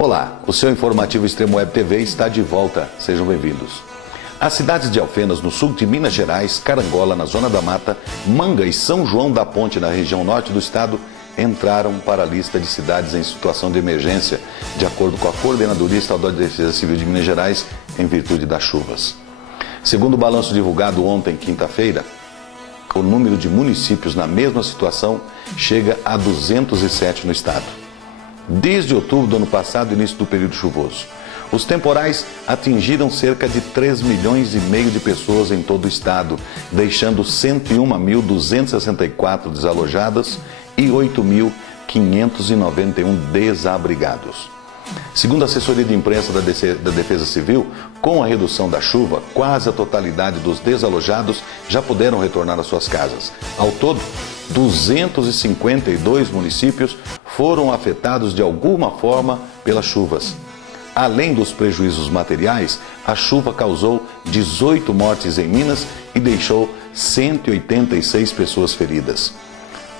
Olá, o seu informativo Extremo Web TV está de volta. Sejam bem-vindos. As cidades de Alfenas, no sul de Minas Gerais, Carangola, na Zona da Mata, Manga e São João da Ponte, na região norte do estado, entraram para a lista de cidades em situação de emergência, de acordo com a Coordenadoria Estadual de Defesa Civil de Minas Gerais, em virtude das chuvas. Segundo o balanço divulgado ontem, quinta-feira, o número de municípios na mesma situação chega a 207 no estado. Desde outubro do ano passado, início do período chuvoso, os temporais atingiram cerca de 3,5 milhões de pessoas em todo o estado, deixando 101.264 desalojadas e 8.591 desabrigados. Segundo a assessoria de imprensa da Defesa Civil, com a redução da chuva, quase a totalidade dos desalojados já puderam retornar às suas casas. Ao todo, 252 municípios foram afetados de alguma forma pelas chuvas. Além dos prejuízos materiais, a chuva causou 18 mortes em Minas e deixou 186 pessoas feridas.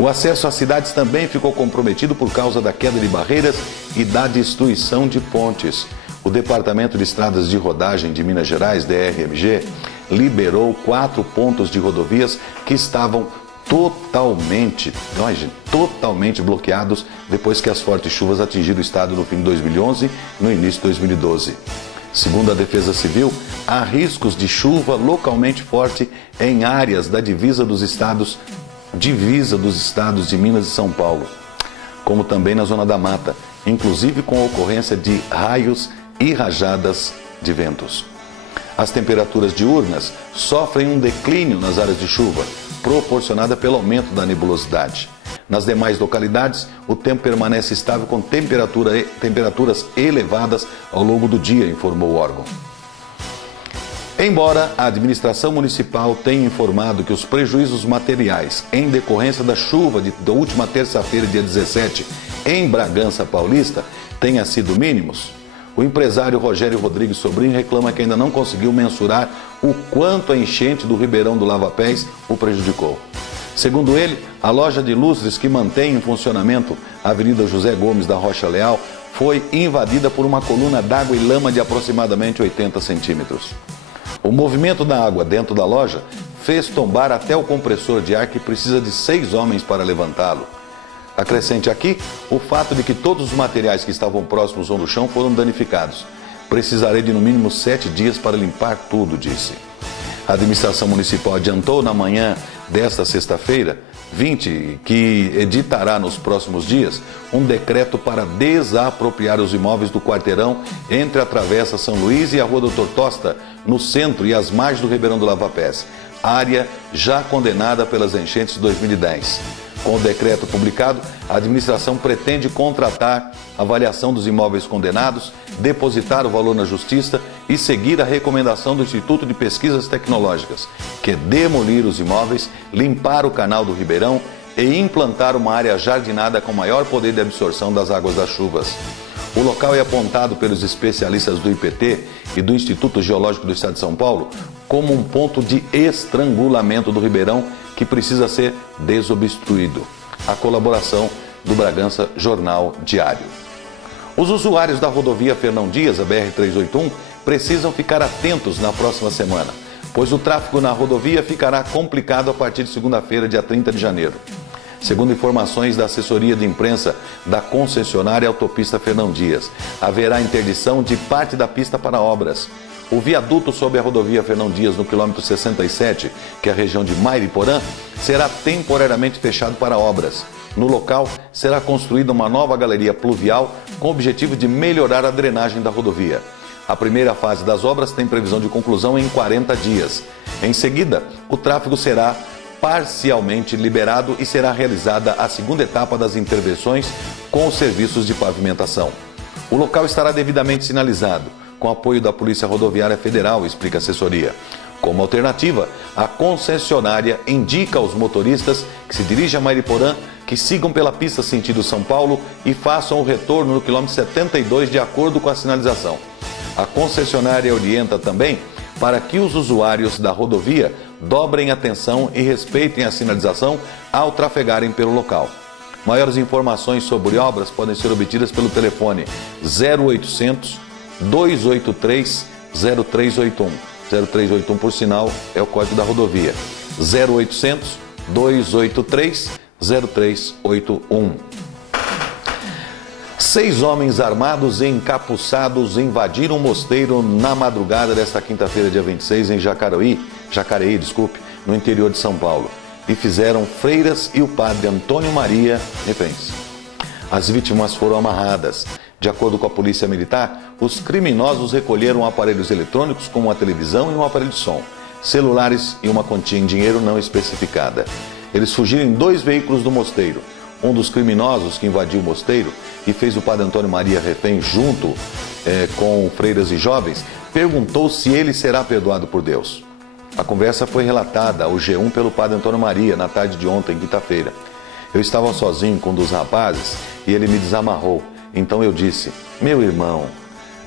O acesso às cidades também ficou comprometido por causa da queda de barreiras e da destruição de pontes. O Departamento de Estradas de Rodagem de Minas Gerais, DRMG, liberou 4 pontos de rodovias que estavam totalmente bloqueados depois que as fortes chuvas atingiram o estado no fim de 2011 e no início de 2012. Segundo a Defesa Civil, há riscos de chuva localmente forte em áreas da divisa dos estados de Minas e São Paulo, como também na Zona da Mata, inclusive com a ocorrência de raios e rajadas de ventos. As temperaturas diurnas sofrem um declínio nas áreas de chuva, proporcionada pelo aumento da nebulosidade. Nas demais localidades, o tempo permanece estável com temperaturas elevadas ao longo do dia, informou o órgão. Embora a administração municipal tenha informado que os prejuízos materiais em decorrência da chuva da última terça-feira, dia 17, em Bragança Paulista, tenham sido mínimos, o empresário Rogério Rodrigues Sobrinho reclama que ainda não conseguiu mensurar o quanto a enchente do Ribeirão do Lava Pés o prejudicou. Segundo ele, a loja de lustres que mantém em funcionamento a Avenida José Gomes da Rocha Leal foi invadida por uma coluna d'água e lama de aproximadamente 80 centímetros. O movimento da água dentro da loja fez tombar até o compressor de ar, que precisa de 6 homens para levantá-lo. Acrescente aqui o fato de que todos os materiais que estavam próximos ou no chão foram danificados. Precisarei de no mínimo 7 dias para limpar tudo, disse. A administração municipal adiantou na manhã desta sexta-feira, 20, que editará nos próximos dias um decreto para desapropriar os imóveis do quarteirão entre a Travessa São Luís e a Rua Doutor Tosta, no centro e às margens do Ribeirão do Lava Pés, área já condenada pelas enchentes de 2010. Com o decreto publicado, a administração pretende contratar a avaliação dos imóveis condenados, depositar o valor na Justiça e seguir a recomendação do Instituto de Pesquisas Tecnológicas, que é demolir os imóveis, limpar o canal do Ribeirão e implantar uma área jardinada com maior poder de absorção das águas das chuvas. O local é apontado pelos especialistas do IPT e do Instituto Geológico do Estado de São Paulo como um ponto de estrangulamento do Ribeirão que precisa ser desobstruído. A colaboração do Bragança Jornal Diário. Os usuários da rodovia Fernão Dias, a BR-381, precisam ficar atentos na próxima semana, pois o tráfego na rodovia ficará complicado a partir de segunda-feira, dia 30 de janeiro. Segundo informações da assessoria de imprensa da concessionária Autopista Fernão Dias, haverá interdição de parte da pista para obras. O viaduto sobre a rodovia Fernão Dias, no quilômetro 67, que é a região de Mairiporã, será temporariamente fechado para obras. No local, será construída uma nova galeria pluvial com o objetivo de melhorar a drenagem da rodovia. A primeira fase das obras tem previsão de conclusão em 40 dias. Em seguida, o tráfego será parcialmente liberado e será realizada a segunda etapa das intervenções com os serviços de pavimentação. O local estará devidamente sinalizado, com apoio da Polícia Rodoviária Federal, explica a assessoria. Como alternativa, a concessionária indica aos motoristas que se dirigem a Mairiporã que sigam pela pista sentido São Paulo e façam o retorno no quilômetro 72 de acordo com a sinalização. A concessionária orienta também para que os usuários da rodovia dobrem atenção e respeitem a sinalização ao trafegarem pelo local. Maiores informações sobre obras podem ser obtidas pelo telefone 0800 283 0381. 0381, por sinal, é o código da rodovia. 0800 283 0381. 6 homens armados e encapuçados invadiram um mosteiro na madrugada desta quinta-feira, dia 26, em Jacareí, no interior de São Paulo, e fizeram freiras e o padre Antônio Maria reféns. As vítimas foram amarradas. De acordo com a polícia militar, os criminosos recolheram aparelhos eletrônicos como uma televisão e um aparelho de som, celulares e uma quantia em dinheiro não especificada. Eles fugiram em 2 veículos do mosteiro. Um dos criminosos que invadiu o mosteiro e fez o padre Antônio Maria refém junto com freiras e jovens, perguntou se ele será perdoado por Deus. A conversa foi relatada ao G1 pelo padre Antônio Maria na tarde de ontem, quinta-feira. Eu estava sozinho com um dos rapazes e ele me desamarrou. Então eu disse: meu irmão,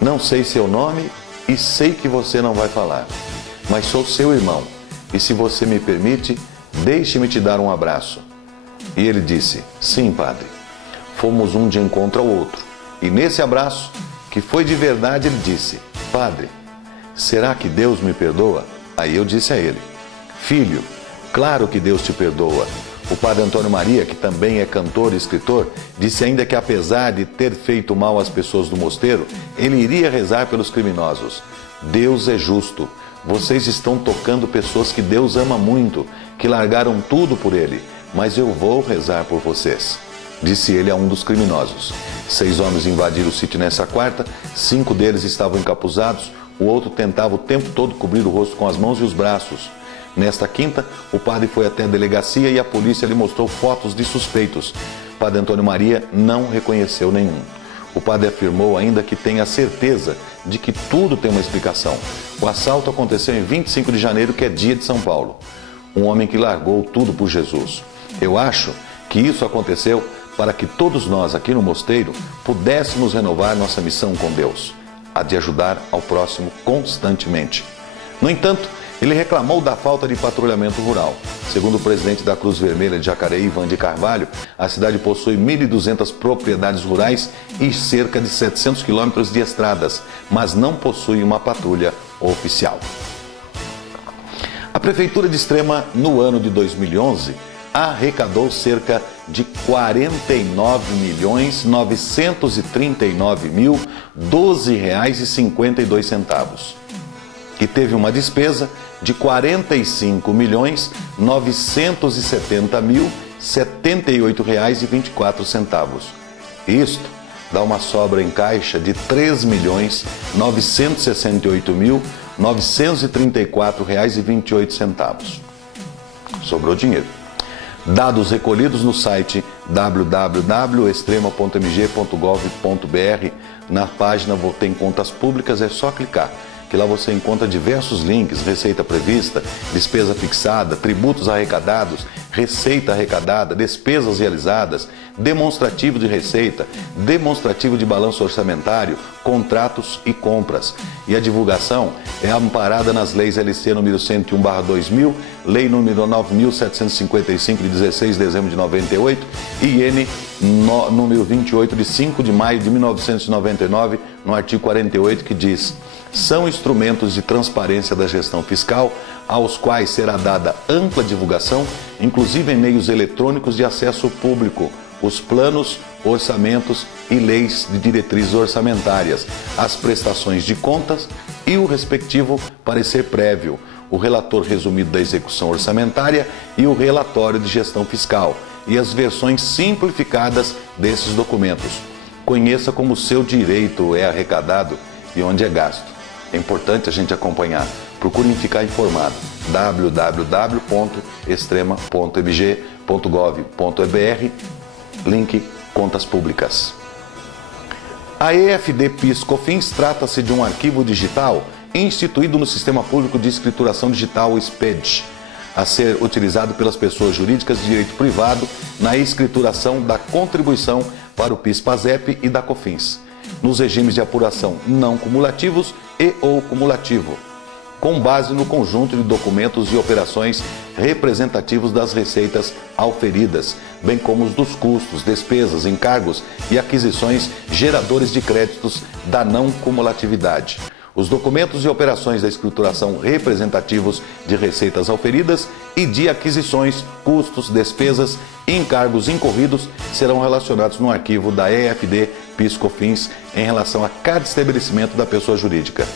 não sei seu nome e sei que você não vai falar, mas sou seu irmão e se você me permite, deixe-me te dar um abraço. E ele disse: sim, padre. Fomos um de encontro ao outro. E nesse abraço, que foi de verdade, ele disse: padre, será que Deus me perdoa? Aí eu disse a ele: filho, claro que Deus te perdoa. O padre Antônio Maria, que também é cantor e escritor, disse ainda que apesar de ter feito mal às pessoas do mosteiro, ele iria rezar pelos criminosos. Deus é justo. Vocês estão tocando pessoas que Deus ama muito, que largaram tudo por ele. Mas eu vou rezar por vocês, disse ele a um dos criminosos. 6 homens invadiram o sítio nessa quarta, 5 deles estavam encapuzados, o outro tentava o tempo todo cobrir o rosto com as mãos e os braços. Nesta quinta, o padre foi até a delegacia e a polícia lhe mostrou fotos de suspeitos. O padre Antônio Maria não reconheceu nenhum. O padre afirmou ainda que tem a certeza de que tudo tem uma explicação. O assalto aconteceu em 25 de janeiro, que é dia de São Paulo. Um homem que largou tudo por Jesus. Eu acho que isso aconteceu para que todos nós aqui no mosteiro pudéssemos renovar nossa missão com Deus, a de ajudar ao próximo constantemente. No entanto, ele reclamou da falta de patrulhamento rural. Segundo o presidente da Cruz Vermelha de Jacareí, Ivan de Carvalho, a cidade possui 1.200 propriedades rurais e cerca de 700 quilômetros de estradas, mas não possui uma patrulha oficial. A Prefeitura de Extrema, no ano de 2011, arrecadou cerca de R$ 49.939.012,52 e teve uma despesa de R$ 45.970.078,24. Isto dá uma sobra em caixa de R$ 3.968.934,28. Sobrou dinheiro. Dados recolhidos no site www.extrema.mg.gov.br. Na página tem contas públicas, é só clicar, que lá você encontra diversos links: receita prevista, despesa fixada, tributos arrecadados, receita arrecadada, despesas realizadas, demonstrativo de receita, demonstrativo de balanço orçamentário, contratos e compras. E a divulgação é amparada nas leis LC número 101/2000, Lei número 9.755 de 16 de dezembro de 98 e IN número 28 de 5 de maio de 1999, no artigo 48, que diz: são instrumentos de transparência da gestão fiscal, aos quais será dada ampla divulgação, inclusive em meios eletrônicos de acesso público, os planos, orçamentos e leis de diretrizes orçamentárias, as prestações de contas e o respectivo parecer prévio, o relator resumido da execução orçamentária e o relatório de gestão fiscal, e as versões simplificadas desses documentos. Conheça como o seu direito é arrecadado e onde é gasto. É importante a gente acompanhar. Procurem ficar informado. www.extrema.mg.gov.br, link Contas Públicas. A EFD-PIS/COFINS trata-se de um arquivo digital instituído no Sistema Público de Escrituração Digital, SPED, a ser utilizado pelas pessoas jurídicas de direito privado na escrituração da contribuição para o PIS/PASEP e da COFINS, nos regimes de apuração não cumulativos e ou cumulativo. com base no conjunto de documentos e operações representativos das receitas auferidas, bem como os dos custos, despesas, encargos e aquisições geradores de créditos da não cumulatividade. Os documentos e operações da escrituração representativos de receitas auferidas e de aquisições, custos, despesas e encargos incorridos serão relacionados no arquivo da EFD PIS/COFINS em relação a cada estabelecimento da pessoa jurídica.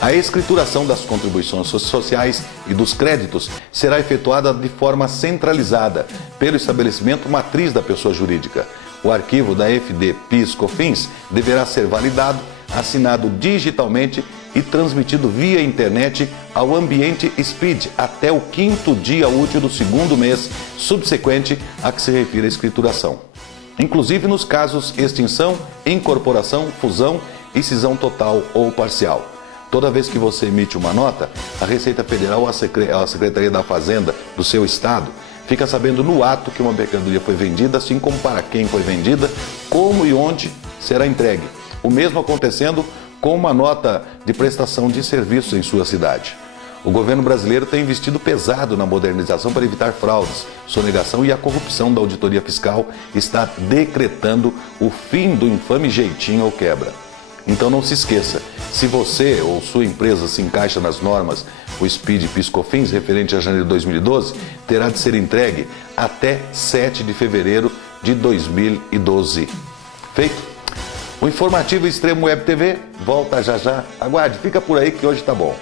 A escrituração das contribuições sociais e dos créditos será efetuada de forma centralizada pelo estabelecimento matriz da pessoa jurídica. O arquivo da EFD PIS/COFINS deverá ser validado, assinado digitalmente e transmitido via internet ao ambiente SPID até o 5º dia útil do 2º mês subsequente a que se refira a escrituração, inclusive nos casos extinção, incorporação, fusão e cisão total ou parcial. Toda vez que você emite uma nota, a Receita Federal ou a Secretaria da Fazenda do seu estado fica sabendo no ato que uma mercadoria foi vendida, assim como para quem foi vendida, como e onde será entregue. O mesmo acontecendo com uma nota de prestação de serviços em sua cidade. O governo brasileiro tem investido pesado na modernização para evitar fraudes, sonegação e a corrupção da auditoria fiscal está decretando o fim do infame jeitinho ou quebra. Então não se esqueça, se você ou sua empresa se encaixa nas normas, o SPID PIS/COFINS referente a janeiro de 2012 terá de ser entregue até 7 de fevereiro de 2012. Feito? O informativo Extremo Web TV volta já já. Aguarde, fica por aí que hoje tá bom.